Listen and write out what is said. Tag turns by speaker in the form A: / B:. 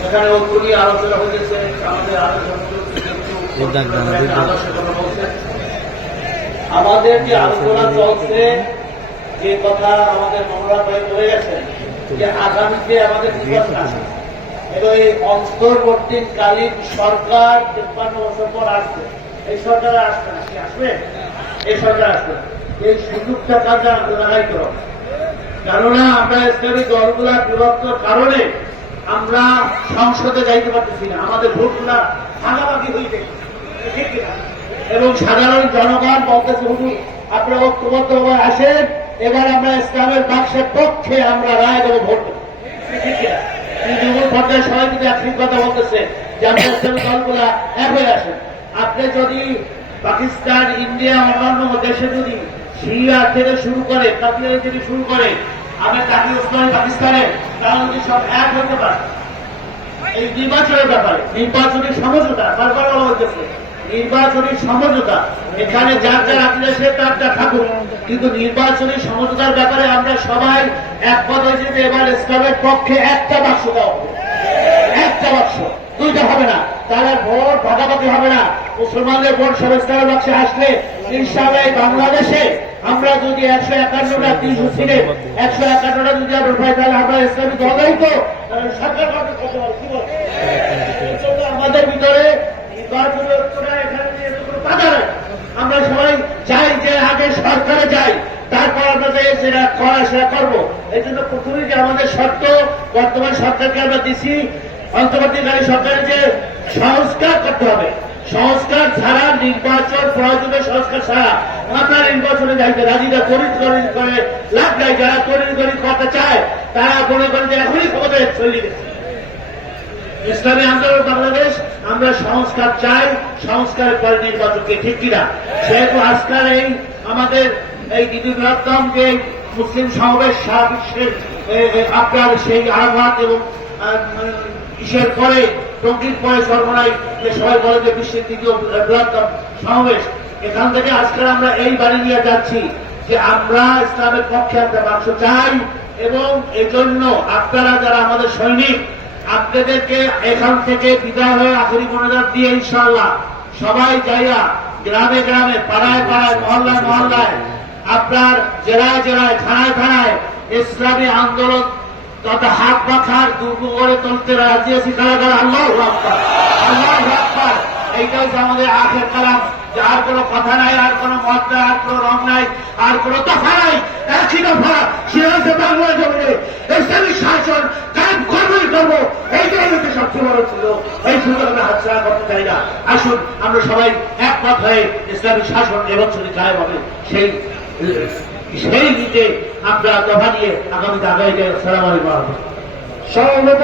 A: সেখানে ওগুলি আলোচনা হয়েছে আমাদের যে আলোচনা চলছে, যে কথা আমাদের মনোরা ভাই বলে গেছেন যে আগামীতে আমাদের নির্বাচন আসে এবং এই অন্তর্বর্তীকালীন সরকার তিপ্পান্ন বছর পর আসবে। এই সরকার আসবে না। আসবে? এই সরকার আসবে এই সুযোগটা কাজে করো কেননা আমরা ইসলামী দলগুলা বিভক্ত কারণে আমরা সংসদে যাইতে পারতেছি না আমাদের ভোটগুলা ভাগাভাগি হয়ে কিনা? এবং সাধারণ জনগণ বলতেছে, হুজুর, আপনারা ঐক্যবদ্ধভাবে আসেন, এবার আমরা ইসলামের বাক্সের পক্ষে আমরা রায় দেবো ভোট ঠিক কিনা? পর্যায়ে সবাই কিন্তু একই কথা বলতেছে যে আমরা ইসলামী দলগুলা এক হয়ে আসেন আপনি যদি পাকিস্তান, ইন্ডিয়া, অন্যান্য দেশে যদি সিরিয়া থেকে শুরু করে কাতিয়ারি থেকে শুরু করে আমি তাকে ইসলামী পাকিস্তানে তারা যদি সব এক হতে পারে। এই নির্বাচনের ব্যাপারে নির্বাচনী সমঝোতা, বারবার বলা হচ্ছে নির্বাচনী সমঝোতা। এখানে যার যার আত্মীয় সে তার তার থাকুক। কিন্তু নির্বাচনী সমঝোতার ব্যাপারে আমরা সবাই একমত হয়েছি যে এবার ইসলামের পক্ষে একটা বাক্স দেওয়া একটা বাক্স, দুইটা হবে না। তাহলে ভোট ভাগাভাগি হবে না। মুসলমানদের ভোট সব ইসলামের বাক্সে আসলে, ইনশাআল্লাহ বাংলাদেশে আমরা যদি একশো একান্নটা তিনশো ছিনে একশো একান্নটা যদি আমরা পাই তাহলে আমরা ইসলামী দলই তো সরকার আমাদের ভিতরে আমরা সবাই চাই যে আগে সরকারে যাই, তারপর আমরা যে সেটা করা সেটা করব। এই জন্য প্রথমে যে আমাদের শর্ত, বর্তমান সরকারকে আমরা দিছি, অন্তর্বর্তীকালীন সরকারের যে সংস্কার করতে হবে। সংস্কার ছাড়া নির্বাচন প্রয়োজনীয় সংস্কার ছাড়া আপনার নির্বাচনে যাইতে রাজিরা তরিত তরিত করে লাভ নাই। যারা তরিত তরিত করতে চায়, তারা মনে করেন যে এখনই ক্ষমতায় চলে গেছে। ইসলামী আন্দোলন বাংলাদেশ, আমরা সংস্কার চাই, সংস্কারের পরে নির্বাচনকে ঠিক কিনা? সেহেতু আজকাল এই আমাদের এই দ্বিতীয় বৃহত্তম যে মুসলিম সমাবেশ সারা বিশ্বের আপনার সেই আহ্বান এবং ইসের পরে টঙ্গির পরে সর্বনাই যে সবাই বলে যে বিশ্বের দ্বিতীয় বৃহত্তম সমাবেশ। এখান থেকে আজকাল আমরা এই বাড়ি নিয়ে যাচ্ছি যে আমরা ইসলামের পক্ষে একটা বাক্স চাই এবং এজন্য আপনারা যারা আমাদের সৈনিক, আপনাদেরকে এখান থেকে বিদায় হয়ে আখেরি মনোজাত দিয়ে ইনশাল্লাহ সবাই যাইয়া গ্রামে গ্রামে, পাড়ায় পাড়ায়, মহল্লায় মহল্লায় আপনার জেলায় জেলায় থানায় থানায় ইসলামী আন্দোলন তথা হাত পাখার দুর্গ করে তুলতে রাজি আছি। কারা কারা আল্লাহ আল্লাহ এইটাই হচ্ছে আমাদের আখের কালাম। যে আর কোনো কথা নাই, আর কোনো মত নাই, আর কোনো রং নাই, আর কোনো দফা নাই, একই দফা সেটা হচ্ছে বাংলা জমিনে। ইসলামিক শাসন কায়েম করবোই করব এইটাই হচ্ছে সবচেয়ে বড় ছিল এই সুযোগ আমরা হাতছাড়া করতে চাই না। আসুন, আমরা সবাই একমত হয়ে ইসলামিক শাসন এবছরই কায়েম হবে। সেই সেই দিকে আপনারা দফা দিয়ে আগামীতে আগামী যায় সালাম আলাইকুম।
B: সর্বত